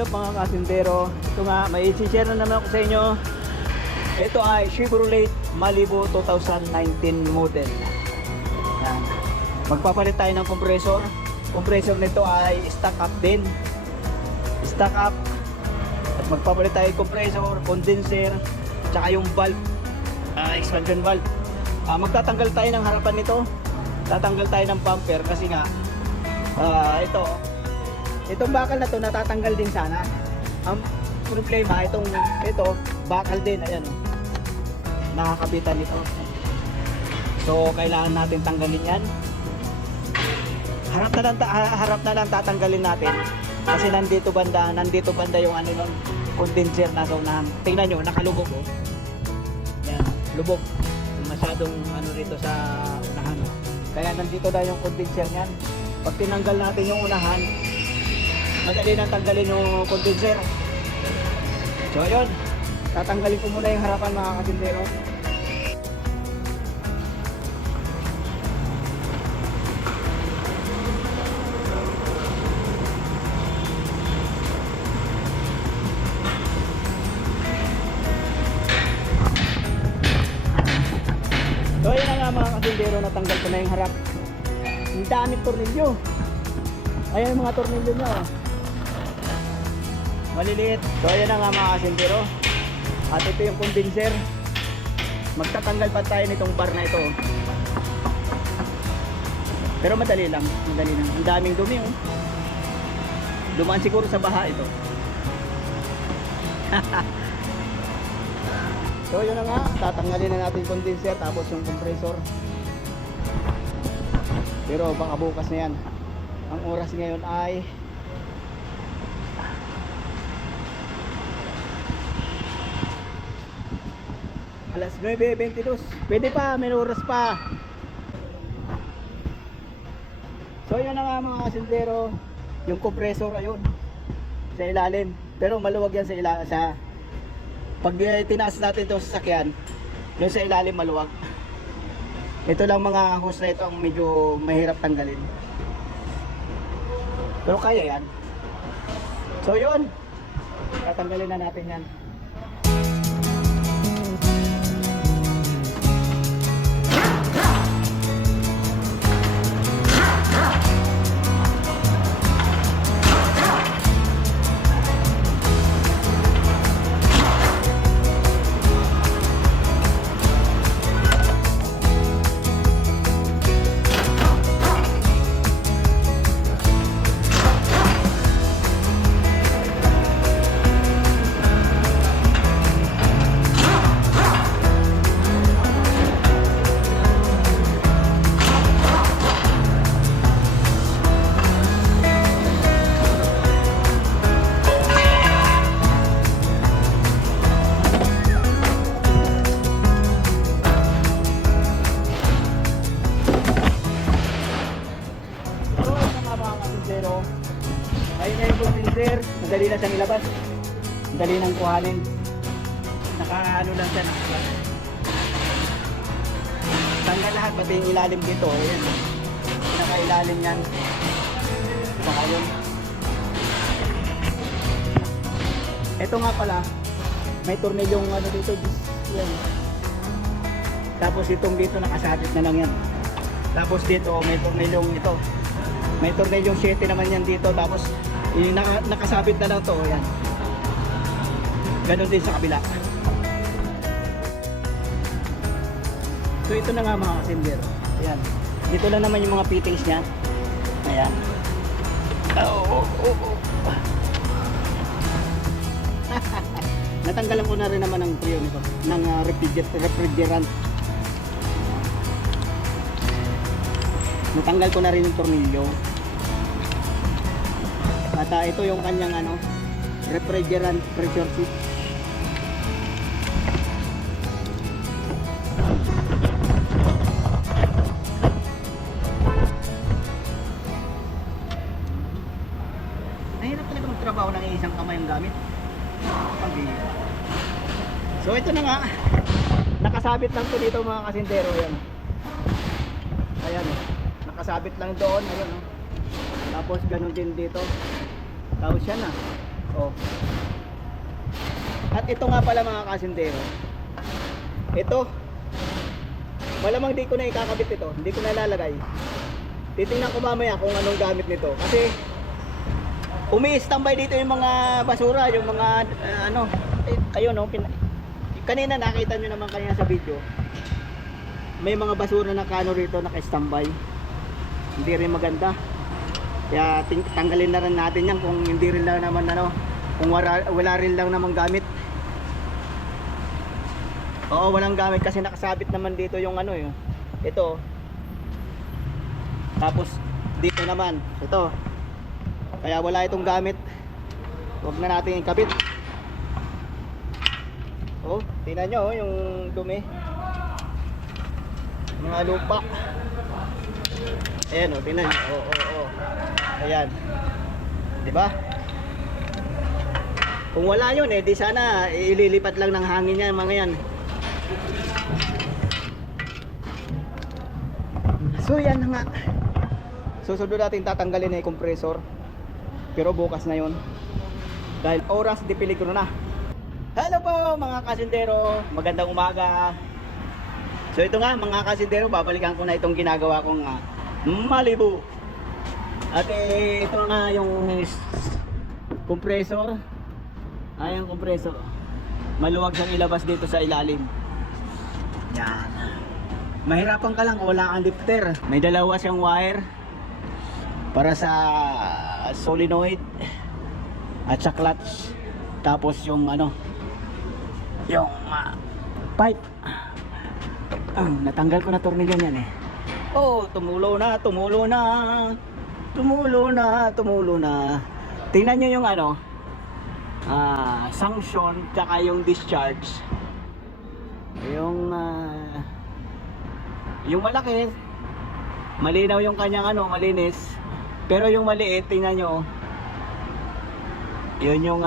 up mga kasindero? Ito nga, may i-share na naman ako sa inyo. Ito ay Chevrolet Malibu 2019 model. Yan. Magpapalit tayo ng compressor. Compressor nito ay stock up din. Stock up. At magpapalit tayo ng compressor, condenser, tsaka yung valve, expansion valve. Magtatanggal tayo ng harapan nito. Tatanggal tayo ng bumper kasi nga itong bakal na to natatanggal din sana. Ang problema ito bakal din, ayan, nakakabitan nito. So kailangan natin tanggalin yan. Harap na lang tatanggalin natin kasi nandito banda yung ano nun, condenser na sa unahan. Tingnan nyo, nakalubog oh. Yan, lubog. Masyadong ano rito sa unahan. Kaya nandito na yung condenser niyan. Pag tinanggal natin yung unahan, madali nang tanggalin yung condenser. So ayun, tatanggalin ko muna yung harapan mga kasindero. So ayun na nga mga kasindero, natanggal ko na yung harap. Ang daming tornilyo. Ayan yung mga tornilyo niya oh. Maliliit. So ayan na nga mga kasindero. At ito yung condenser. Magtatanggal pa tayo nitong bar na ito. Pero madali lang. Ang daming dumi oh. Dumaan siguro sa baha ito. So yun na nga, tatanggalin na natin yung condenser tapos yung compressor. Pero baka bukas na yan. Ang oras ngayon ay alas 9:22. Pwede pa, may oras pa. So yun na nga mga kasindero, yung compressor ayun sa ilalim. Pero maluwag yan sa pag tinaas natin itong sasakyan, yung sa ilalim maluwag. Ito lang mga hose na ito ang medyo mahirap tanggalin. Pero kaya yan. So yun, tatanggalin na natin yan. Ayun na yung condenser, madali na siyang ilabas, madali nang kuhanin, nakaano lang siya, tanggal lahat pati yung ilalim dito, ayun, pinakailalim yan, baka yun. Ito nga pala, may tornilyong ano dito, yan. Tapos itong dito nakasabit na lang yan, tapos dito may tornilyong ito. May tornilyong 7 naman yan dito. Tapos nakasabit na lang to. Yan. Ganon din sa kabila. So ito na nga mga kasindero. Ayan. Dito lang naman yung mga fittings niya. Ayan. Natanggalan ko na rin naman ng priyo nito. Ng refrigerant. Natanggal ko na rin yung tornilyo. At ito yung kanyang refrigerant pressure switch. Nahirap talaga magtrabaho ng isang kamay ang gamit. So ito na nga. Nakasabit lang to dito mga kasindero. Ayan. Ayan. Nakasabit lang doon. Ayun. Tapos ganun din dito. Tapos yan na. Oh. At ito nga pala mga kasindero, ito malamang di ko na ikakabit ito, hindi ko na lalagay. Titingnan ko mamaya kung anong gamit nito kasi umi-standby dito yung mga basura, yung mga ano, ayun no, kanina nakita nyo naman kanina sa video, may mga basura na kano rito naka-standby, hindi rin maganda. Kaya tanggalin na rin natin yan kung hindi rin lang naman ano, kung wala rin lang naman gamit. Oo, walang gamit kasi nakasabit naman dito yung ano yun. Ito. Tapos dito naman, ito. Kaya wala itong gamit. Huwag na natin ikabit. Oh, tingnan nyo yung dumi. Mga lupa. Ayan oh, tingnan nyo. Oh. Ayan. Diba? Kung wala yun di sana ililipat lang ng hangin yan mga yan. So yan na nga. Susunod natin tatanggalin na yung compressor. Pero bukas na yon. Dahil oras di peligro na. Hello po mga kasindero, magandang umaga. So ito nga mga kasindero, babalikan ko na itong ginagawa kong Malibu. At ito nga yung compressor. Yung compressor. Maluwag siyang ilabas dito sa ilalim. Yan. Mahirapan ka lang kung wala kang lifter. May dalawa siyang wire para sa solenoid at sa clutch. Tapos yung ano, yung pipe. Natanggal ko na tornilyo niyan eh. Oh, tumulo na. Tingnan nyo yung ano, sanction tsaka yung discharge. Yung malaki, malinaw yung kanyang ano, malinis. Pero yung maliit, tingnan nyo, yun yung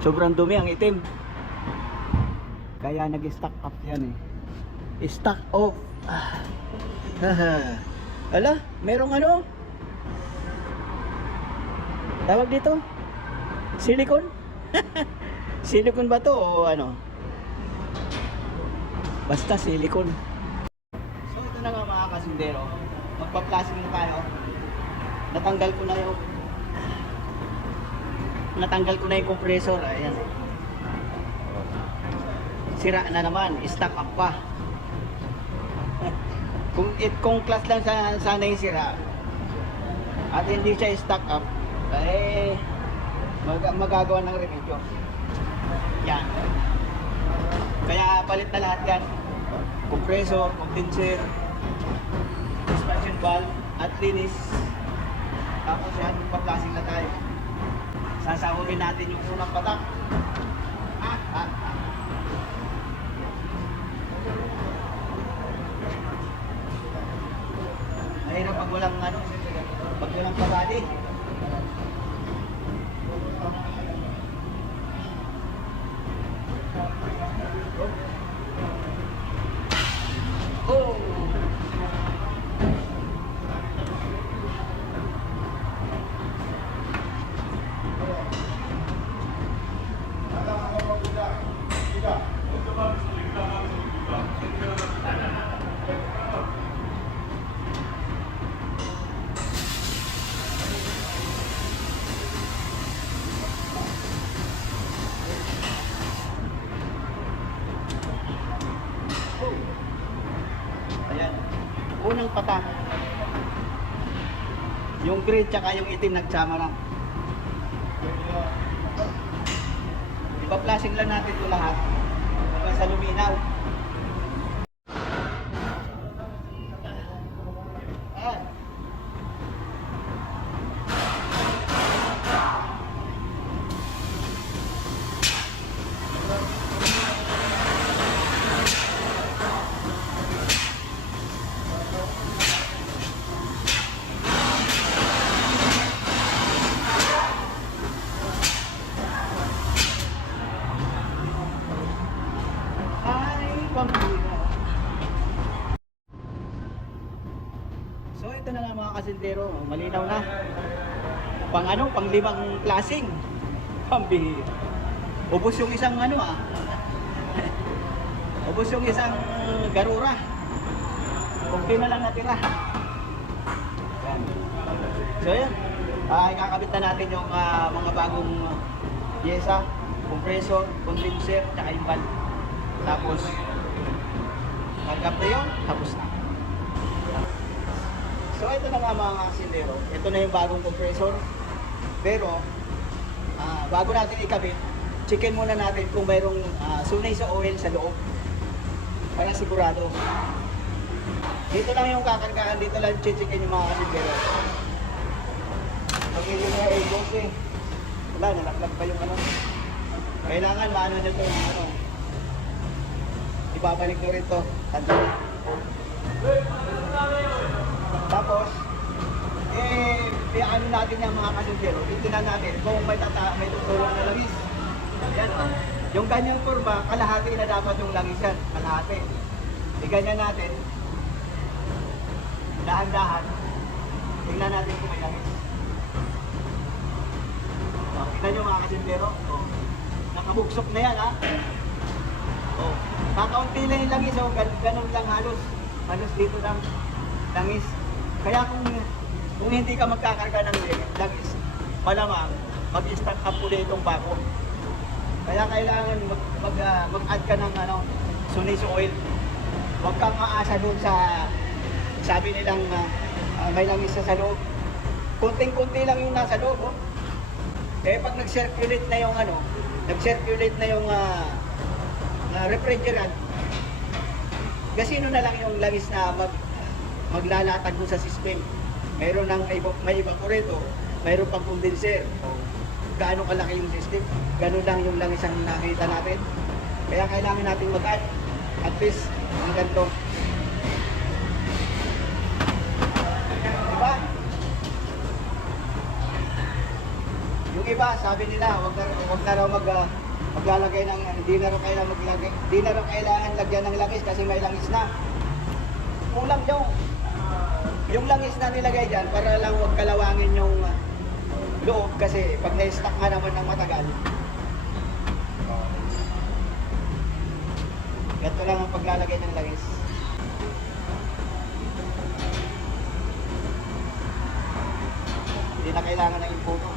sobrang dumi, ang itim. Kaya nag-stack up yan eh. Stack off. Ala, merong ano, tawag dito, silicone. Silicone ba to o ano? Basta silicone. So ito na nga mga kasindero, magpa-plastic na tayo. Natanggal ko na yung compressor. Ayan, sira na naman, stack up pa. Kung class lang sana yung sira at hindi siya stack up, magagawa ng remedyo. Yan. Kaya palit na lahat yan. Compressor, condenser, expansion valve, at linis. Tapos yan, magpa-plastic na tayo. Sasahugin natin yung unang patak. Mahirap pag walang ano, pag walang kabali. Oh. Ayan, unang patak. Yung green tsaka yung itim nagsama lang. Ipa-flashing lang natin ito lahat hanggang sa luminaw. So ito na nga mga kasindero, malinaw na. pang limang klaseng. Pambihira. Ubos yung isang ano ubos yung isang garura. Kunti na lang natira. Yan. So yan. Ikakabit na natin yung mga bagong pyesa, compressor, condenser, tsaka yung valve. Tapos pagka yun, tapos na. So ito na nga mga kasindero. Ito na yung bagong compressor. Pero bago natin ikabit, checkin muna natin kung mayroong sunay sa oil sa loob. Para sigurado. Dito lang yung kakargahan, dito lang checkin yung mga kasindero. Pag hindi na i-12, wala, nalaglag pa yung ano. Kailangan maano na ito, ibabalik nyo rin ito. Tanda. Tapos, ano natin yung mga kasindero, itinan natin kung may tutulong na langis. Yan, yung ganyang kurba, kalahati na dapat yung langis yan, kalahati. Ganyan natin, dahan-dahan, tingnan natin kung may langis. Tingnan nyo mga kasindero, nakabugsok na yan kakaunti lang yung langis, ganun lang halos dito lang langis. Kaya kung hindi ka magkakarga ng langis, malamang mag-start up ulit itong bako. Kaya kailangan mag-add ka ng sunis oil. Huwag kang maasa doon sa sabi nilang may langis sa loob. Kunting-kunti lang yung nasa loob. Pag nag-circulate na yung refrigerant, gasino na lang yung langis na maglalatag mo sa system. Mayroon may evaporator, mayroon pang condenser. Gaano kalaki yung system, gano'n lang yung langis ang nakita natin. Kaya kailangan natin mag-add at least ang ganito. Diba? Yung iba, sabi nila, wag na raw maglalagay ng, hindi na raw kailangan lagyan ng langis kasi may langis na. Kulang yung langis na nilagay dyan para lang wag kalawangin yung loob kasi pag na-stock nga naman ng matagal. Ganito lang ang paglalagay ng langis. Hindi na kailangan ng impuno.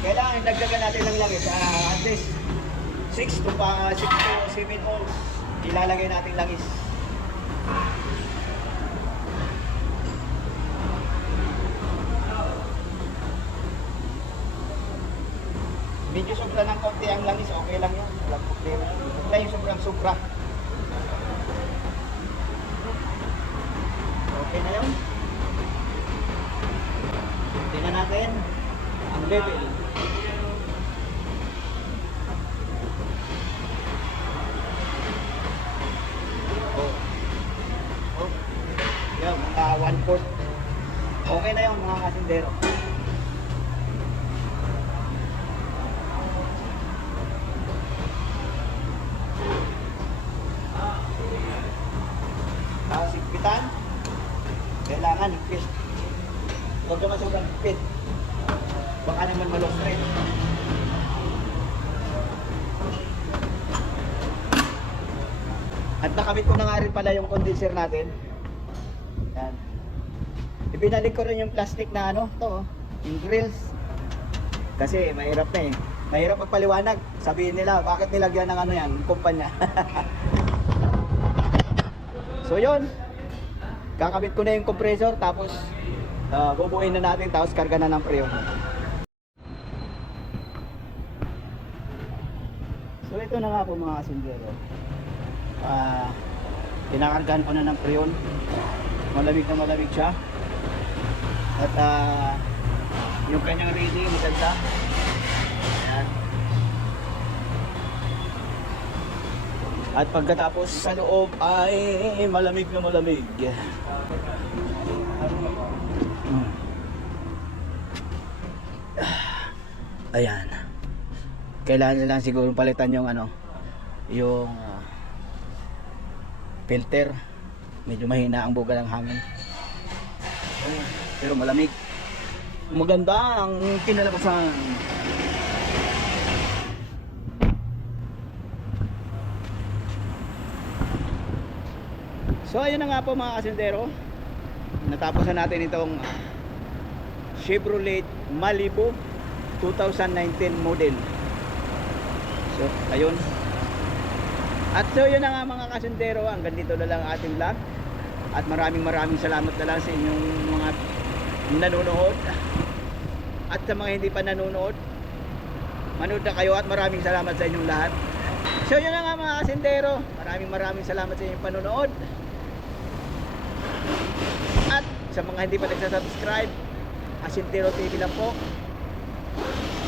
Kailangan dagdagan natin ng langis. At least 6 to 7 ounce ilalagay natin langis. Medyo sobra ng konti ang langis, okay lang yun. Walang problema. Wala yung sobrang-sobra. Okay na yun. Tingnan natin ang level. Yan, 1/4. Okay na yun mga kasindero. Sigpitan. Kailangan higpit. Huwag naman sobrang higpit. Baka naman malos rin. At nakabit ko na nga rin pala yung condenser natin. Yan. Ibinalik ko rin yung plastic na yung grills. Kasi mahirap na mahirap magpaliwanag. Sabihin nila, bakit nilagyan ng yan, kumpanya. So yun, kakabit ko na yung compressor, tapos bubuin na natin, tapos karga na ng preyon. So ito na nga po mga kasindero. Pinakargahan ko na ng preyon. Malamig na malamig siya. At yung kanyang reading maganda. Ayan. At pagkatapos sa loob ay malamig na malamig. Ayan. Kailangan nila siguro palitan yung yung filter. Medyo mahina ang buga ng hangin. Ayan. Pero malamig. Maganda ang kinalabasan. So ayun na nga po mga kasindero. Natapos na natin itong Chevrolet Malibu 2019 model. So ayun. At so yun na nga mga kasindero, hanggang dito na lang ating vlog. At maraming salamat na lang sa inyong mga nanonood. At sa mga hindi pa nanonood, manood na kayo at maraming salamat sa inyong lahat. So yun na nga mga kasindero, maraming salamat sa inyong panonood. At sa mga hindi pa nagsasubscribe, Asintero TV lang po.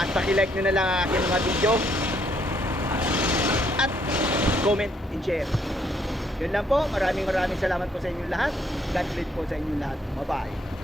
At paki-like nyo na lang ang aking mga video. At comment and share. Yun lang po, maraming salamat po sa inyong lahat. God bless po sa inyong lahat. Bye bye.